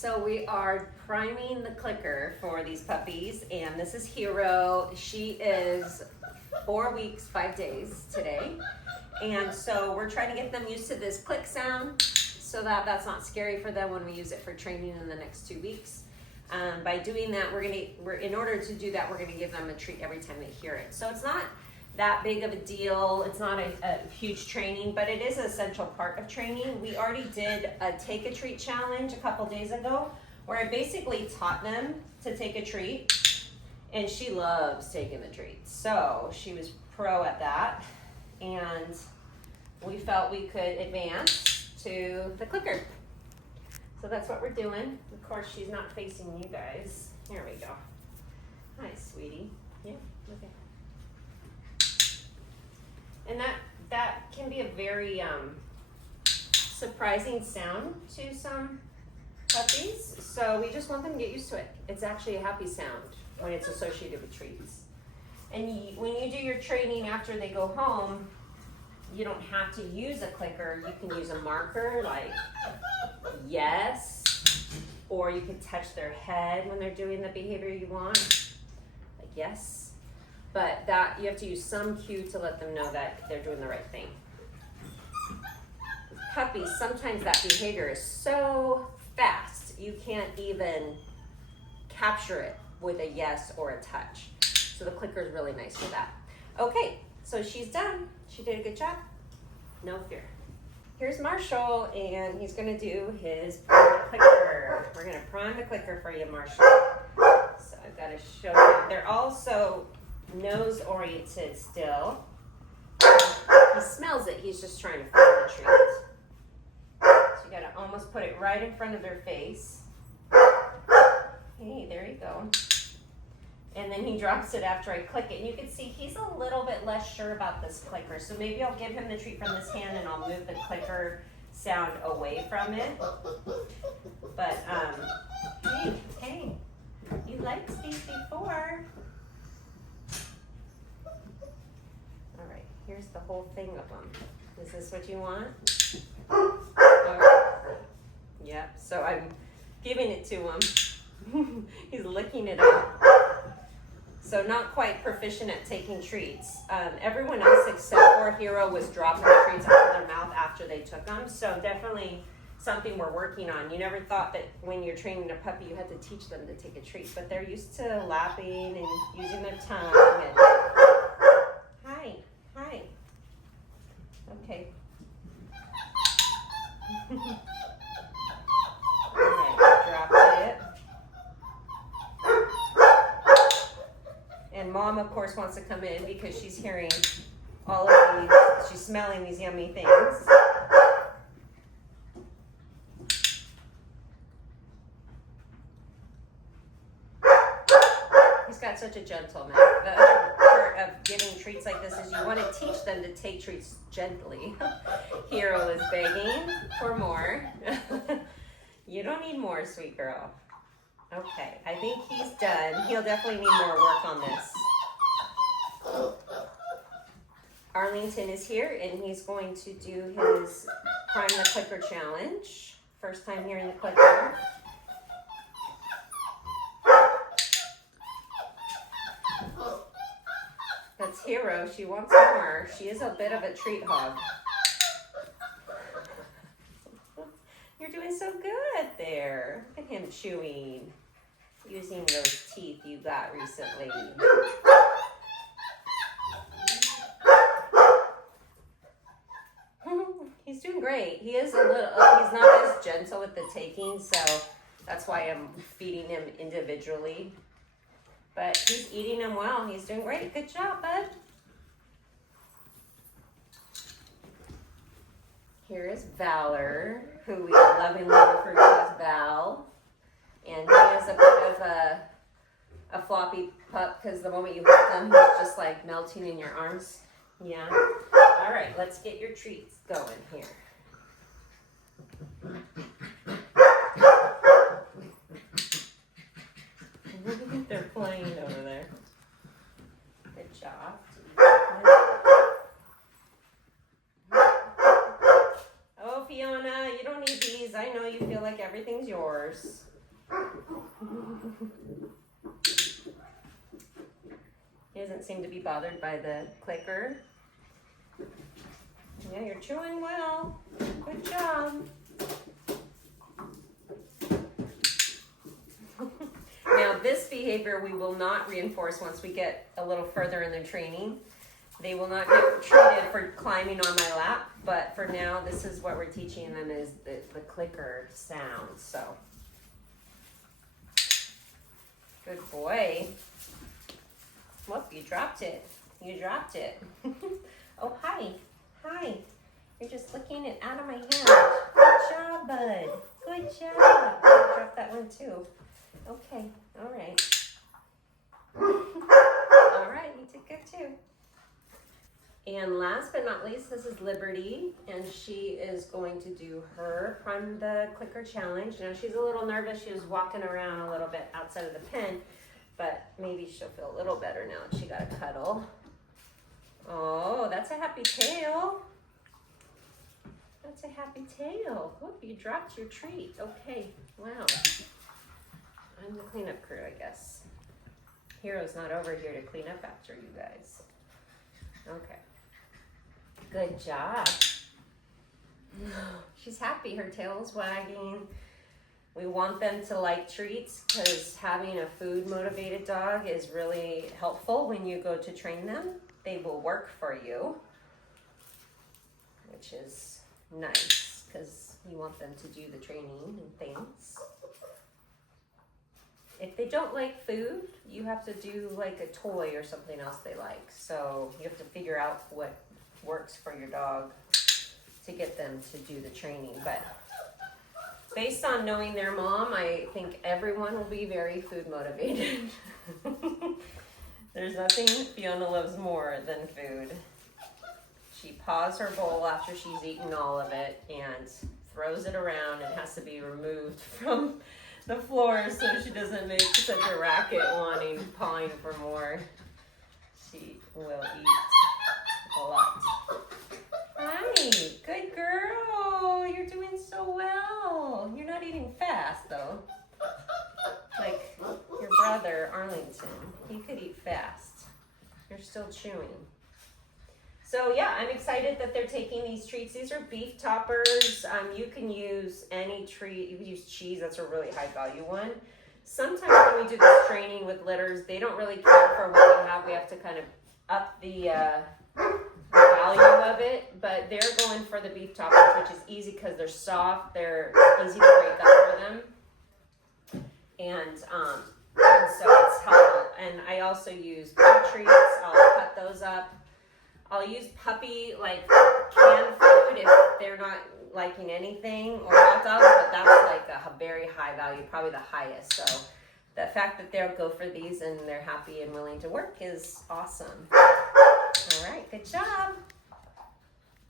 So we are priming the clicker for these puppies, and this is Hero. She is 4 weeks, 5 days today. And so we're trying to get them used to this click sound so that that's not scary for them when we use it for training in the next 2 weeks. By doing that, in order to do that, we're gonna give them a treat every time they hear it. So it's not that big of a deal. It's not a huge training, but it is an essential part of training. We already did a take a treat challenge a couple days ago where I basically taught them to take a treat, and she loves taking the treats. So she was pro at that, and we felt we could advance to the clicker. So that's what we're doing. Of course, she's not facing you guys. Here we go. Hi, sweetie. Yeah, okay. And that can be a very surprising sound to some puppies. So we just want them to get used to it. It's actually a happy sound when it's associated with treats. And when you do your training after they go home, you don't have to use a clicker. You can use a marker like yes, or you can touch their head when they're doing the behavior you want, like yes. But that you have to use some cue to let them know that they're doing the right thing. Puppies, sometimes that behavior is so fast you can't even capture it with a yes or a touch. So the clicker is really nice for that. Okay, so she's done. She did a good job. No fear. Here's Marshall, and he's gonna do his clicker. We're gonna prime the clicker for you, Marshall. So I've gotta show you. They're also nose oriented still. He smells it. He's just trying to find the treat. So you gotta almost put it right in front of their face. Hey, there you go. And then he drops it after I click it. And you can see he's a little bit less sure about this clicker. So maybe I'll give him the treat from this hand and I'll move the clicker sound away from it. But, hey, you liked these before. All right, here's the whole thing of them. Is this what you want? Okay. Yep, so I'm giving it to him. He's licking it up. So not quite proficient at taking treats. Everyone else except for Hero was dropping the treats out of their mouth after they took them. So definitely something we're working on. You never thought that when you're training a puppy you had to teach them to take a treat, but they're used to lapping and using their tongue. And... Hi. Okay. All right, dropped it. And Mom, of course, wants to come in because she's hearing all of these, she's smelling these yummy things. He's got such a gentle mouth. The other part of giving treats like this is you want to teach them to take treats gently. Hero is begging for more. You don't need more, sweet girl. Okay, I think he's done. He'll definitely need more work on this. Arlington is here, and he's going to do his Prime the Clicker challenge. First time hearing the clicker. That's Hero. She wants more. She is a bit of a treat hog. You're doing so good there. Look at him chewing, using those teeth you got recently. He's doing great. He is a little, he's not as gentle with the taking, so that's why I'm feeding him individually. But he's eating them well. He's doing great. Good job, bud. Here is Valor, who we lovingly refer to as Val. And he is a bit of a floppy pup because the moment you hold him, he's just like melting in your arms. Yeah. All right, let's get your treats going here. They're playing over there. Good job. Oh, Fiona, you don't need these. I know you feel like everything's yours. He doesn't seem to be bothered by the clicker. Yeah, you're chewing well. Good job. Now this behavior we will not reinforce once we get a little further in their training. They will not get treated for climbing on my lap, but for now this is what we're teaching them is the clicker sound. So, good boy. Whoop, you dropped it. You dropped it. Oh, hi. Hi. You're just licking it out of my hand. Good job, bud. Good job. I dropped that one too. Okay. All right. All right. You did good too. And last but not least, this is Liberty, and she is going to do her Prime the Clicker Challenge. Now, she's a little nervous. She was walking around a little bit outside of the pen, but maybe she'll feel a little better now that she got a cuddle. Oh, that's a happy tail. That's a happy tail. Whoop, you dropped your treat. Okay, wow. I'm the cleanup crew, I guess. Hero's not over here to clean up after you guys. Okay. Good job. She's happy. Her tail's wagging. We want them to like treats because having a food motivated dog is really helpful when you go to train them. They will work for you, which is nice because you want them to do the training and things. If they don't like food, you have to do like a toy or something else they like. So you have to figure out what works for your dog to get them to do the training. But based on knowing their mom, I think everyone will be very food motivated. There's nothing Fiona loves more than food. She paws her bowl after she's eaten all of it and throws it around and has to be removed from the floor so she doesn't make such a racket pawing for more. She will eat a lot. Hi, good girl. You're doing so well. You're not eating fast though. Like your brother, Arlington, he could eat fast. You're still chewing. So yeah, I'm excited that they're taking these treats. These are beef toppers. You can use any treat. You can use cheese. That's a really high value one. Sometimes when we do this training with litters, they don't really care for what we have. We have to kind of up the value of it. But they're going for the beef toppers, which is easy because they're soft. They're easy to break up for them. And so it's helpful. And I also use paw treats. I'll cut those up. I'll use puppy, like, canned food if they're not liking anything, or hot dogs, but that's like a very high value, probably the highest. So the fact that they'll go for these and they're happy and willing to work is awesome. All right, good job.